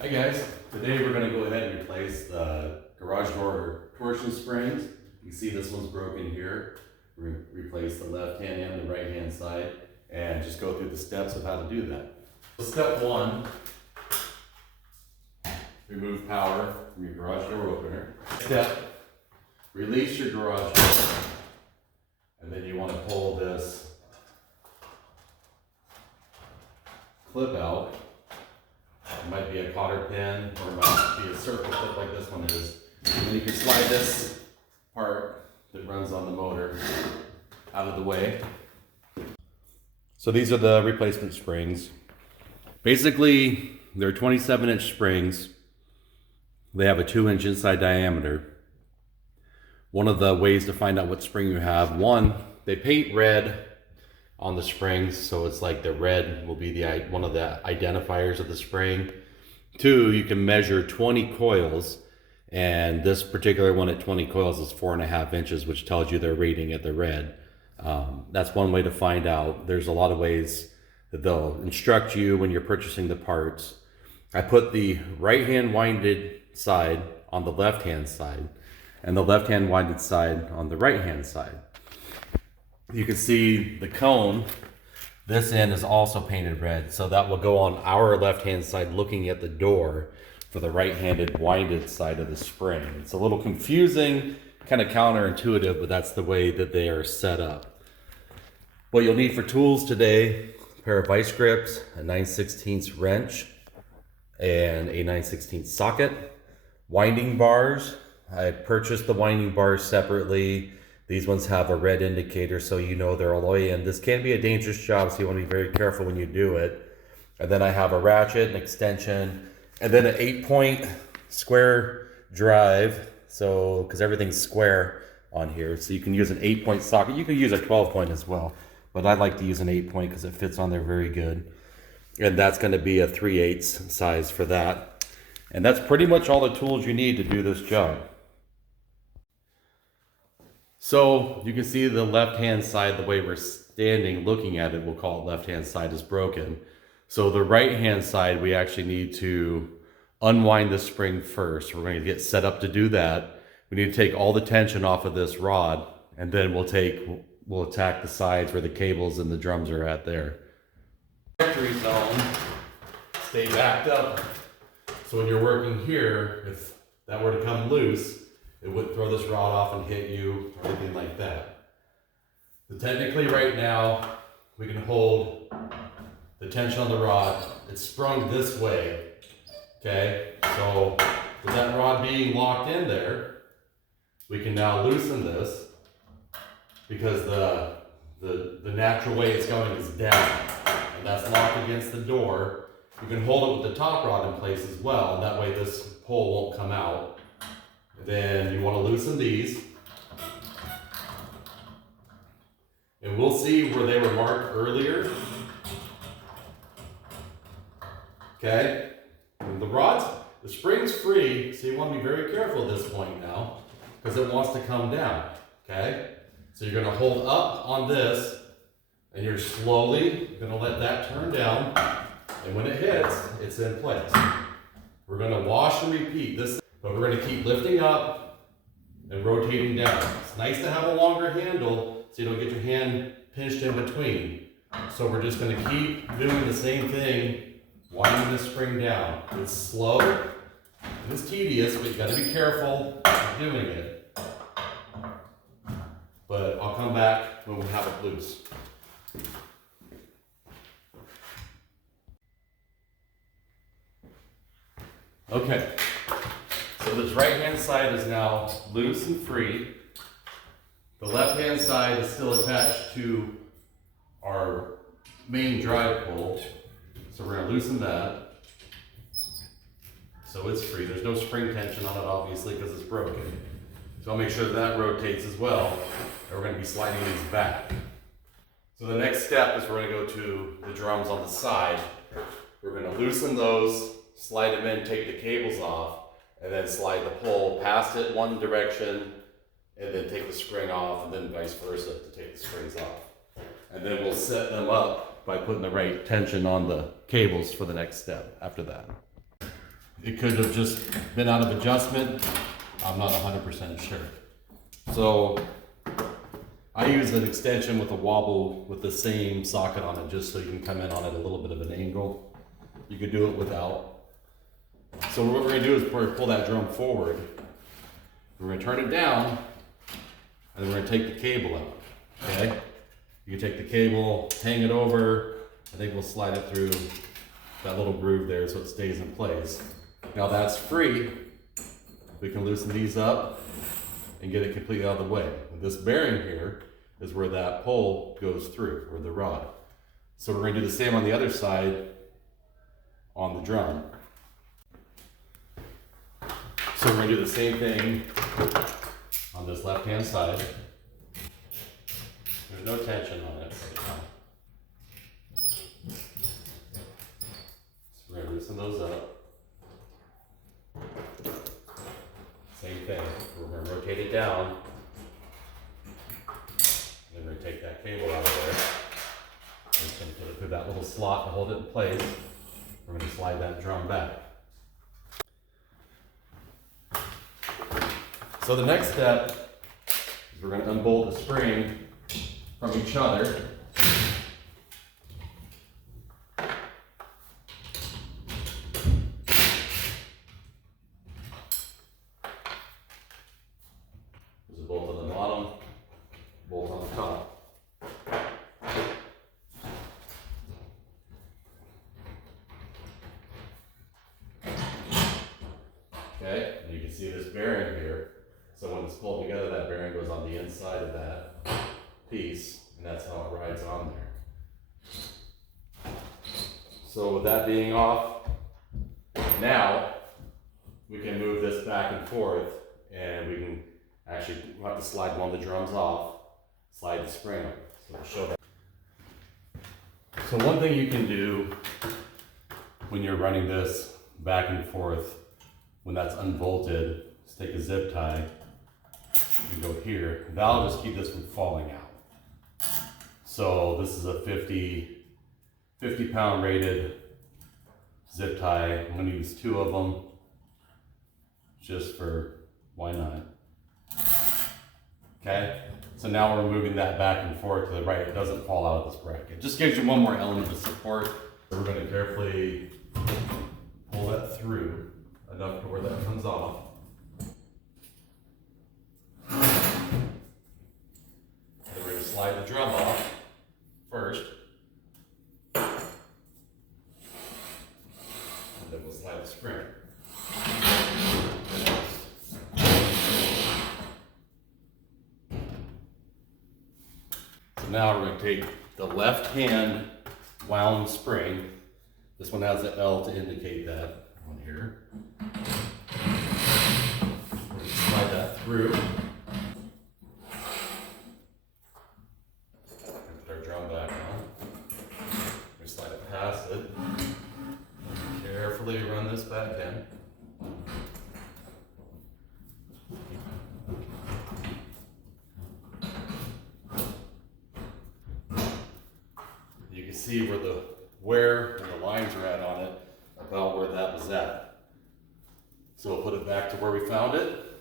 Hi guys, today we're going to go ahead and replace the garage door torsion springs. You see this one's broken here. We're going to replace the left hand and the right hand side and just go through the steps of how to do that. So step one, remove power from your garage door opener. Step, release your garage door, and then you want to pull this clip out. It might be a cotter pin, or it might be a circle clip like this one is. And then you can slide this part that runs on the motor out of the way. So these are the replacement springs. Basically, they're 27-inch springs. They have a 2-inch inside diameter. One of the ways to find out what spring you have, one, they paint red on the springs, so it's like the red will be one of the identifiers of the spring. Two, you can measure 20 coils, and this particular one at 20 coils is 4.5 inches, which tells you their rating at the red. That's one way to find out. There's a lot of ways that they'll instruct you when you're purchasing the parts. I put the right hand winded side on the left hand side, and the left hand winded side on the right hand side. You can see the cone, this end is also painted red, so that will go on our left-hand side looking at the door for the right-handed winded side of the spring. It's a little confusing, kind of counterintuitive, but that's the way that they are set up. What you'll need for tools today, a pair of vice grips, a 9/16 wrench, and a 9/16 socket, winding bars. I purchased the winding bars separately. These ones have a red indicator, so you know they're all the way in. This can be a dangerous job, so you want to be very careful when you do it. And then I have a ratchet, an extension, and then an 8-point square drive. So, because everything's square on here, so you can use an 8-point socket. You can use a 12-point as well, but I like to use an 8-point because it fits on there very good. And that's going to be a 3/8 size for that. And that's pretty much all the tools you need to do this job. So you can see the left-hand side, the way we're standing looking at it, we'll call it left-hand side, is broken. So the right-hand side, we actually need to unwind the spring first. We're going to get set up to do that. We need to take all the tension off of this rod, and then we'll attack the sides where the cables and the drums are at there. Factory zone, stay backed up. So when you're working here, if that were to come loose, it wouldn't throw this rod off and hit you or anything like that. So technically right now, we can hold the tension on the rod. It's sprung this way, okay? So with that rod being locked in there, we can now loosen this because the natural way it's going is down, and that's locked against the door. You can hold it with the top rod in place as well, and that way this pole won't come out. Then you want to loosen these, and we'll see where they were marked earlier. Okay, and the spring's free, so you want to be very careful at this point now because it wants to come down. Okay, so you're going to hold up on this, and you're slowly going to let that turn down, and when it hits, it's in place. We're going to wash and repeat this. But we're going to keep lifting up and rotating down. It's nice to have a longer handle so you don't get your hand pinched in between. So we're just going to keep doing the same thing, winding the spring down. It's slow, and it's tedious, but you got to be careful doing it. But I'll come back when we have it loose. Okay. So this right-hand side is now loose and free. The left-hand side is still attached to our main drive pole. So we're going to loosen that. So it's free. There's no spring tension on it, obviously, because it's broken. So I'll make sure that rotates as well. And we're going to be sliding these back. So the next step is we're going to go to the drums on the side. We're going to loosen those, slide them in, take the cables off, and then slide the pole past it one direction, and then take the spring off, and then vice versa to take the springs off. And then we'll set them up by putting the right tension on the cables for the next step after that. It could have just been out of adjustment. I'm not 100% sure. So I use an extension with a wobble with the same socket on it, just so you can come in on it a little bit of an angle. You could do it without. So what we're gonna do is pull that drum forward. We're gonna turn it down, and then we're gonna take the cable out, okay? You can take the cable, hang it over. I think we'll slide it through that little groove there so it stays in place. Now that's free. We can loosen these up and get it completely out of the way. This bearing here is where that pole goes through, or the rod. So we're gonna do the same on the other side on the drum. So we're gonna do the same thing on this left-hand side. There's no tension on it right now. So we're gonna loosen those up. Same thing, we're gonna rotate it down. And then we're gonna take that cable out of there. We're just gonna put it through that little slot to hold it in place. We're gonna slide that drum back. So the next step is we're gonna unbolt the spring from each other. There's a bolt on the bottom, bolt on the top. Okay, and you can see this bearing here. So when it's pulled together, that bearing goes on the inside of that piece, and that's how it rides on there. So with that being off, now we can move this back and forth, and we can actually have to slide one of the drums off, slide the spring up. So we'll show that. So one thing you can do when you're running this back and forth, when that's unbolted, is take a zip tie and go here. That'll just keep this from falling out. So this is a 50 pound rated zip tie. I'm gonna use 2 of them just for why not. Okay, so now we're moving that back and forth to the right. It doesn't fall out of this bracket. It just gives you one more element of support. So we're gonna carefully pull that through enough to where that comes off. And we're gonna slide the drum off first. And then we'll slide the spring. So now we're going to take the left hand wound spring. This one has an L to indicate that on here. We're going to slide that through. Put our drum back on. We slide it past it. Carefully run this back in. You can see where the lines are at on it, about where that was at. So we'll put it back to where we found it,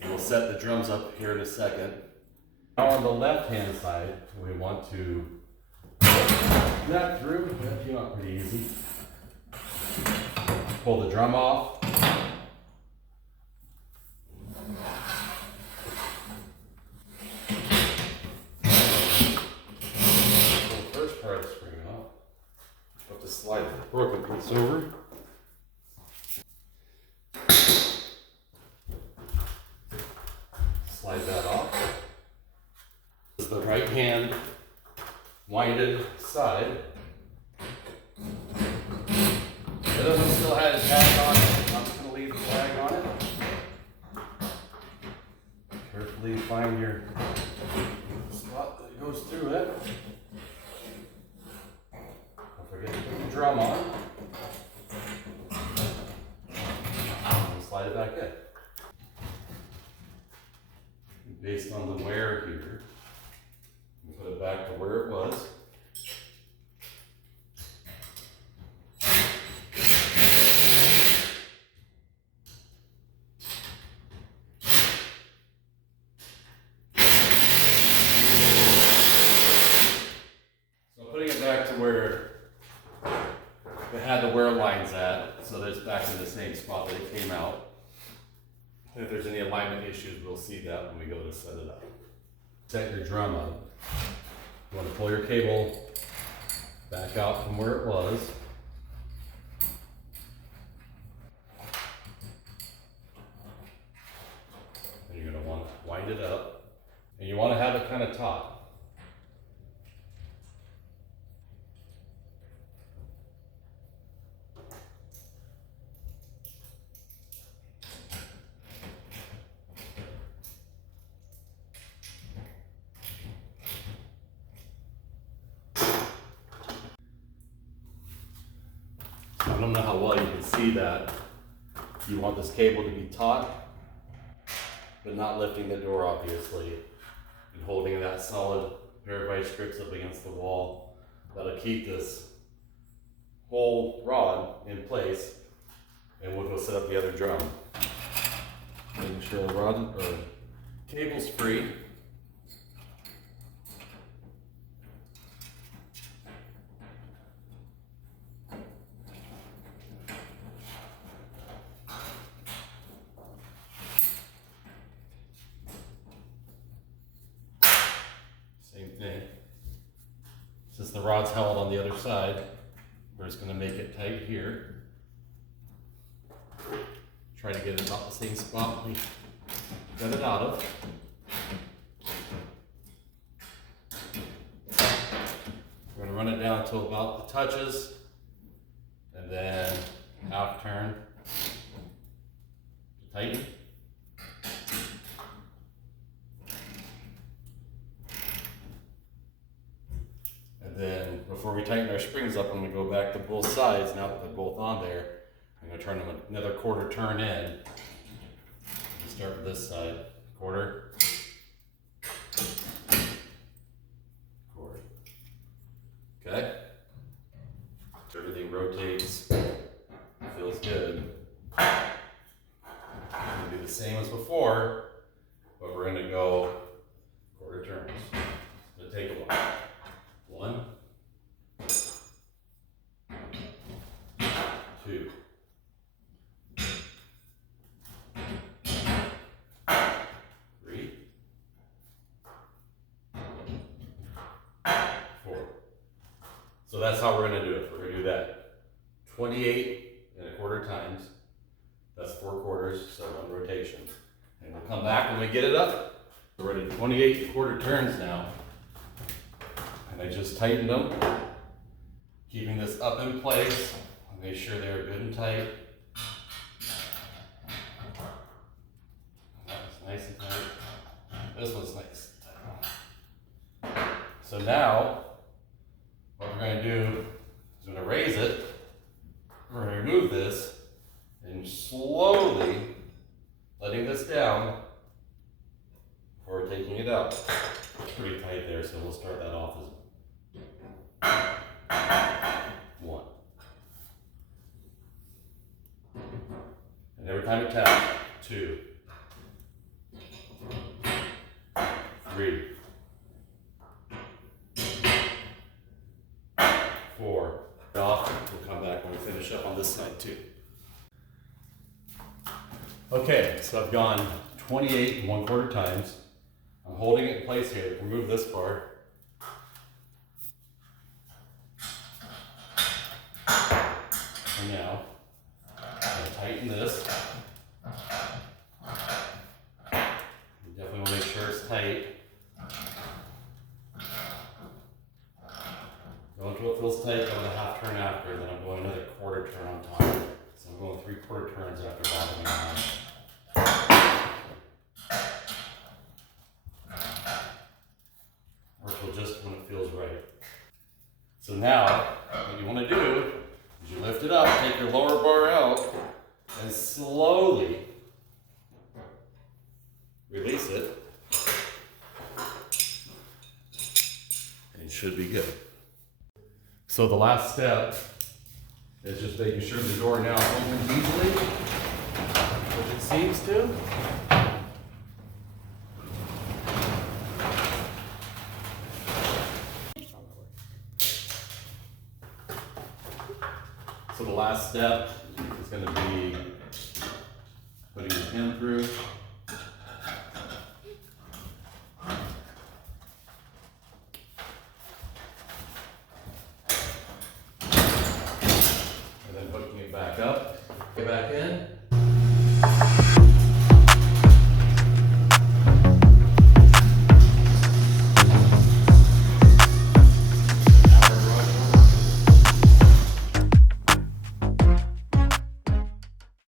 and we'll set the drums up here in a second. Now on the left-hand side, we want to pull that through. That came out pretty easy. Pull the drum off. Slide the broken piece over. Slide that off. This is the right hand winded side. The other one still has a tag on it. I'm just going to leave the tag on it. Carefully find your spot that goes through it. Forget to put the drum on. And slide it back in. Based on the wear here, we put it back to where it was. it had the wear lines at, so that it's back in the same spot that it came out. If there's any alignment issues, we'll see that when we go to set it up. Set your drum up. You want to pull your cable back out from where it was. And you're going to want to wind it up. And you want to have it kind of taut. I don't know how well you can see that. You want this cable to be taut, but not lifting the door, obviously, and holding that solid pair of vice grips up against the wall. That'll keep this whole rod in place, and we'll go set up the other drum. Making sure the rod or cable's free. Since the rod's held on the other side, we're just going to make it tight here. Try to get it about the same spot we got it out of. We're going to run it down until about the touches, and then half turn to tighten. And then before we tighten our springs up, I'm going to go back to both sides. Now that they're both on there, I'm going to turn them another quarter turn in. Start with this side. Quarter. Quarter. Okay? So everything rotates. Feels good. We're going to do the same as before, but we're going to go quarter turns. It's going to take a while. 1, 2, 3, 4. So that's how we're going to do it. We're going to do that 28 and a quarter times. That's 4 quarters, so 1 rotation. And we'll come back when we get it up. We're at 28 quarter turns now. And I just tightened them, keeping this up in place. Make sure they're good and tight. That was nice and tight. This one's nice and tight. So now, what we're going to do is we're going to raise it. We're going to remove this and slowly letting this down before taking it out. It's pretty tight there, so we'll start that off as 1. And every time you tap, 2, 3, 4. Off. We'll come back when we finish up on this side too. Okay, so I've gone 28 and 1/4 times. I'm holding it in place here. Remove this part. And now, I'm going to tighten this. You definitely want to make sure it's tight. Go until it feels tight, go with a half turn after, then I'm going another quarter turn on top. So I'm going 3/4 turns after bottoming out. Or till just when it feels right. So now, what you want to do is you lift it up, take your lower bar out, and slowly release it. And it should be good. So the last step is just making sure the door now opens easily, which it seems to. So the last step is going to be putting the pin through.